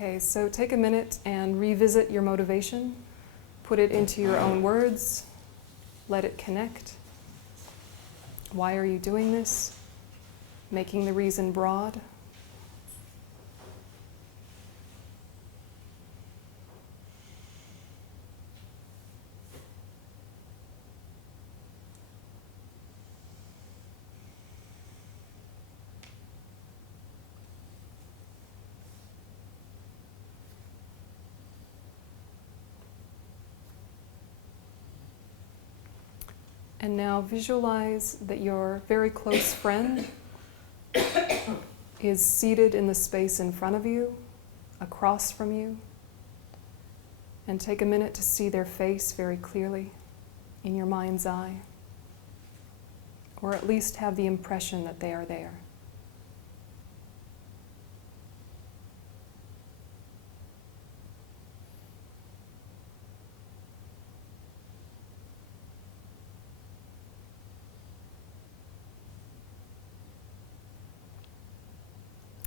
Okay, so take a minute and revisit your motivation. Put it into your own words. Let it connect. Why are you doing this? Making the reason broad. And now visualize that your very close friend is seated in the space in front of you, across from you. And take a minute to see their face very clearly in your mind's eye, or at least have the impression that they are there.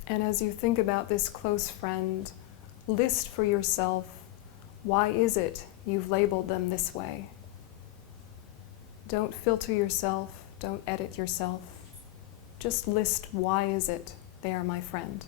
And as you think about this close friend, list for yourself, why is it you've labeled them this way? Don't filter yourself, don't edit yourself. Just list, why is it they are my friend?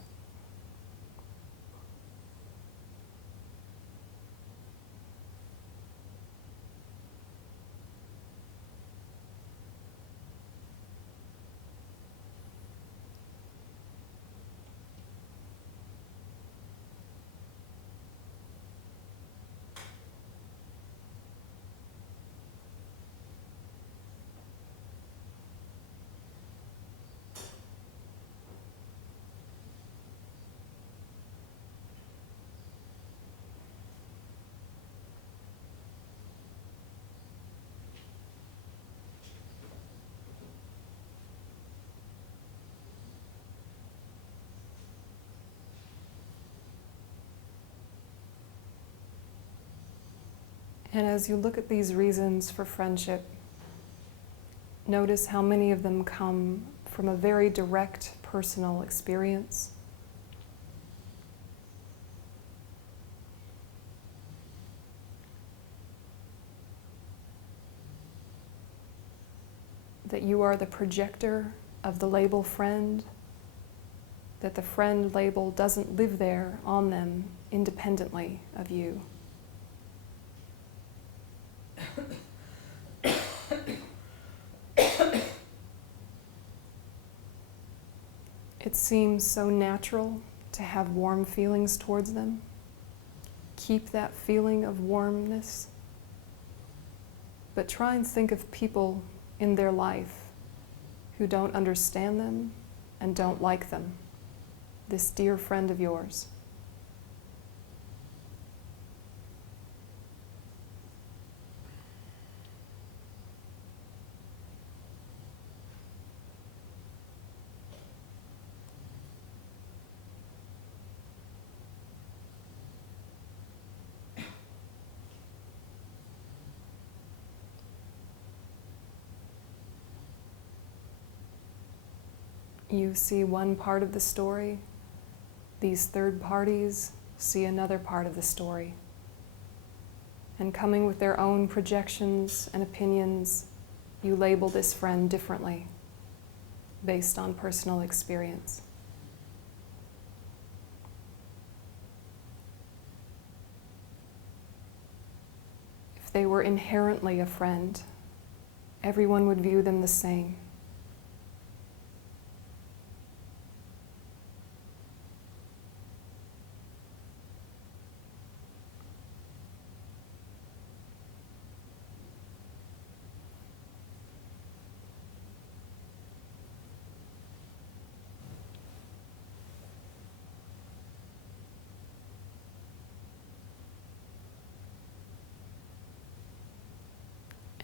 And as you look at these reasons for friendship, notice how many of them come from a very direct personal experience. That you are the projector of the label friend, that the friend label doesn't live there on them independently of you. It seems so natural to have warm feelings towards them. Keep that feeling of warmness, but try and think of people in their life who don't understand them and don't like them, this dear friend of yours. You see one part of the story, these third parties see another part of the story. And coming with their own projections and opinions, you label this friend differently based on personal experience. If they were inherently a friend, everyone would view them the same.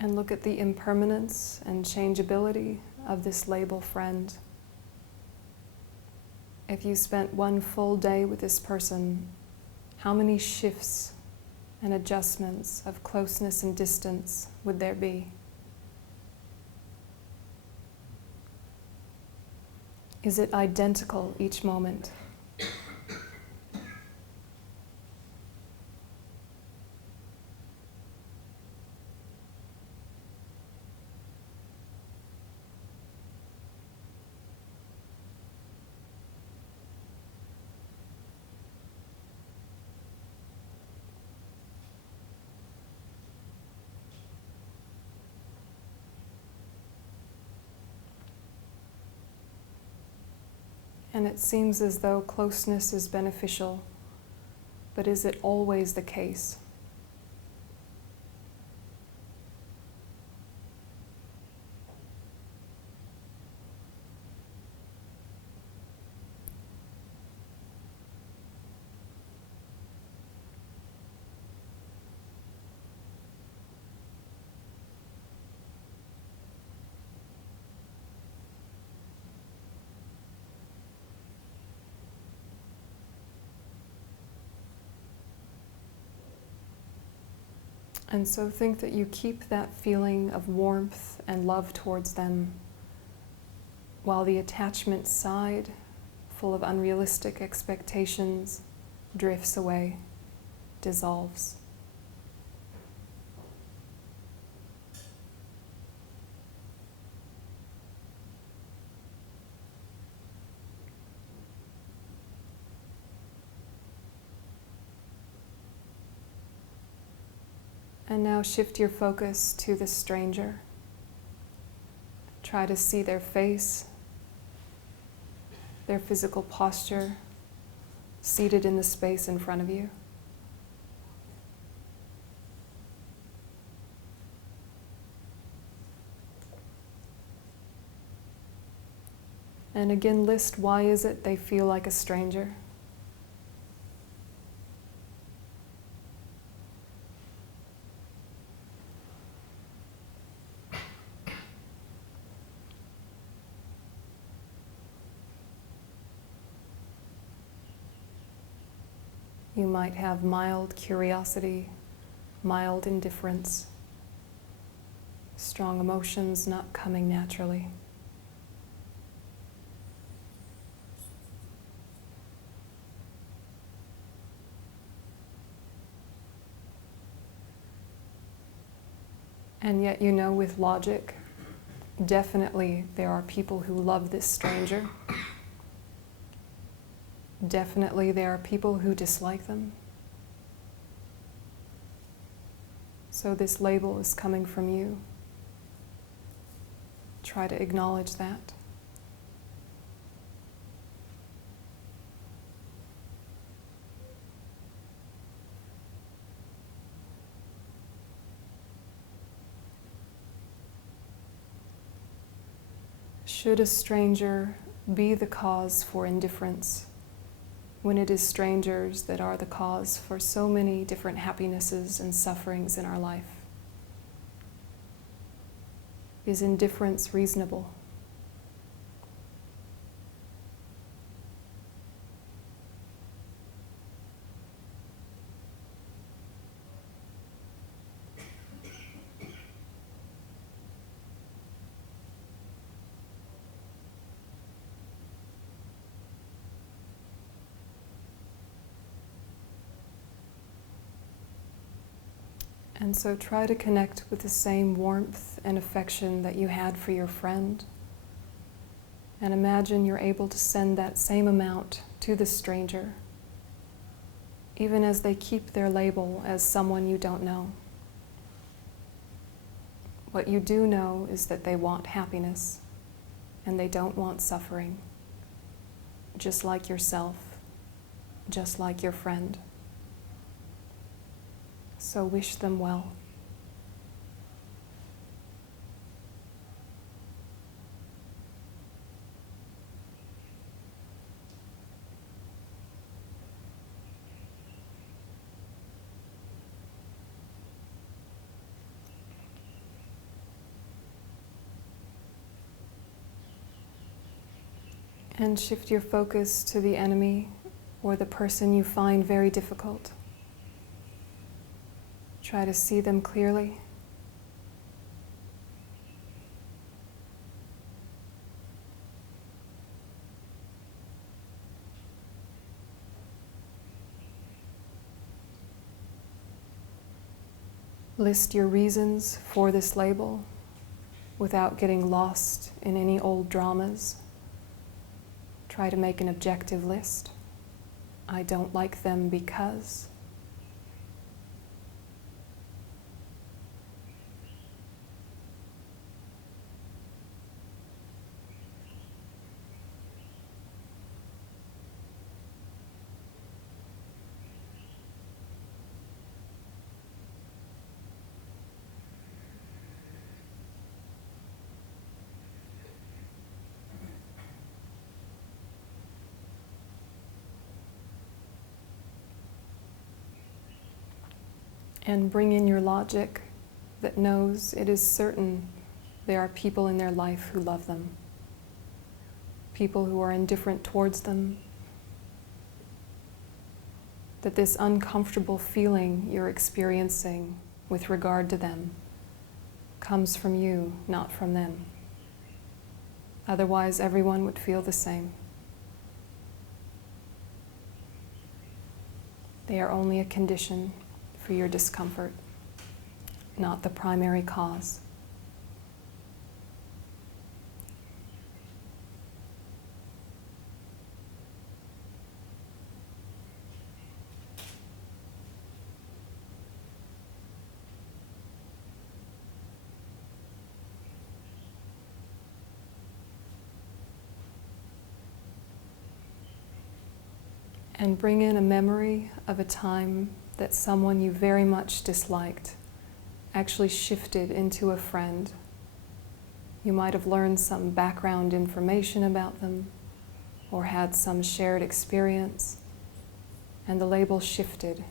And look at the impermanence and changeability of this label friend. If you spent one full day with this person, how many shifts and adjustments of closeness and distance would there be? Is it identical each moment? And it seems as though closeness is beneficial, but is it always the case? And so think that you keep that feeling of warmth and love towards them while the attachment side, full of unrealistic expectations, drifts away, dissolves. And now shift your focus to the stranger. Try to see their face, their physical posture, seated in the space in front of you. And again, list why is it they feel like a stranger. You might have mild curiosity, mild indifference, strong emotions not coming naturally. And yet you know with logic, definitely there are people who love this stranger. Definitely there are people who dislike them. So this label is coming from you. Try to acknowledge that. Should a stranger be the cause for indifference, when it is strangers that are the cause for so many different happinesses and sufferings in our life? Is indifference reasonable? And so try to connect with the same warmth and affection that you had for your friend. And imagine you're able to send that same amount to the stranger, even as they keep their label as someone you don't know. What you do know is that they want happiness, and they don't want suffering, just like yourself, just like your friend. So wish them well. And shift your focus to the enemy or the person you find very difficult. Try to see them clearly. List your reasons for this label without getting lost in any old dramas. Try to make an objective list. I don't like them because. And bring in your logic that knows it is certain there are people in their life who love them, people who are indifferent towards them, that this uncomfortable feeling you're experiencing with regard to them comes from you, not from them. Otherwise, everyone would feel the same. They are only a condition for your discomfort, not the primary cause. And bring in a memory of a time that someone you very much disliked actually shifted into a friend. You might have learned some background information about them or had some shared experience, and the label shifted.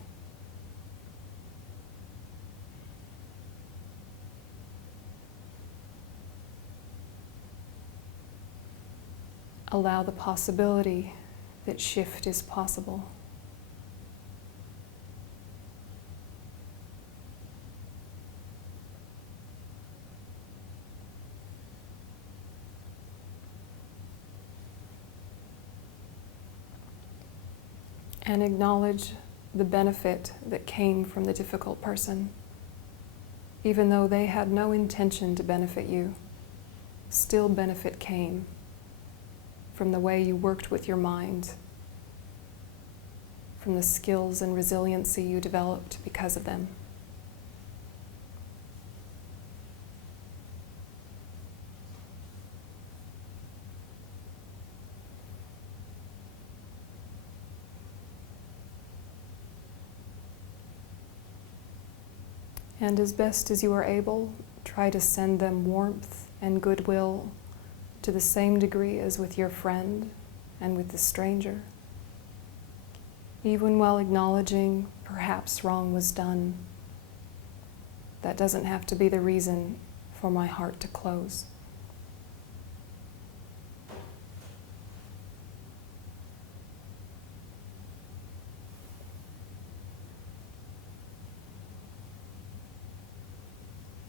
Allow the possibility that shift is possible. And acknowledge the benefit that came from the difficult person. Even though they had no intention to benefit you, still benefit came from the way you worked with your mind, from the skills and resiliency you developed because of them. And as best as you are able, try to send them warmth and goodwill to the same degree as with your friend and with the stranger. Even while acknowledging perhaps wrong was done, that doesn't have to be the reason for my heart to close.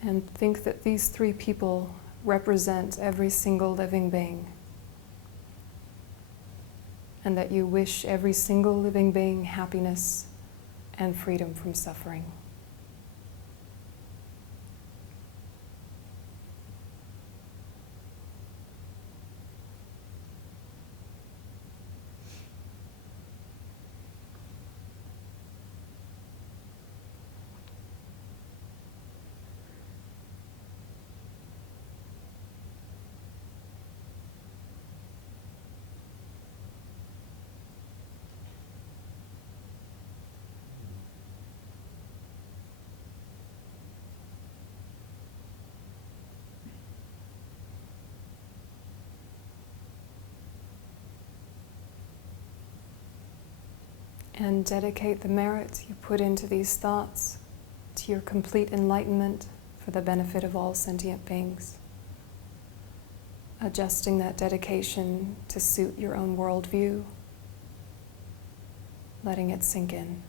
And think that these three people represent every single living being, and that you wish every single living being happiness and freedom from suffering. And dedicate the merit you put into these thoughts to your complete enlightenment for the benefit of all sentient beings. Adjusting that dedication to suit your own worldview, letting it sink in.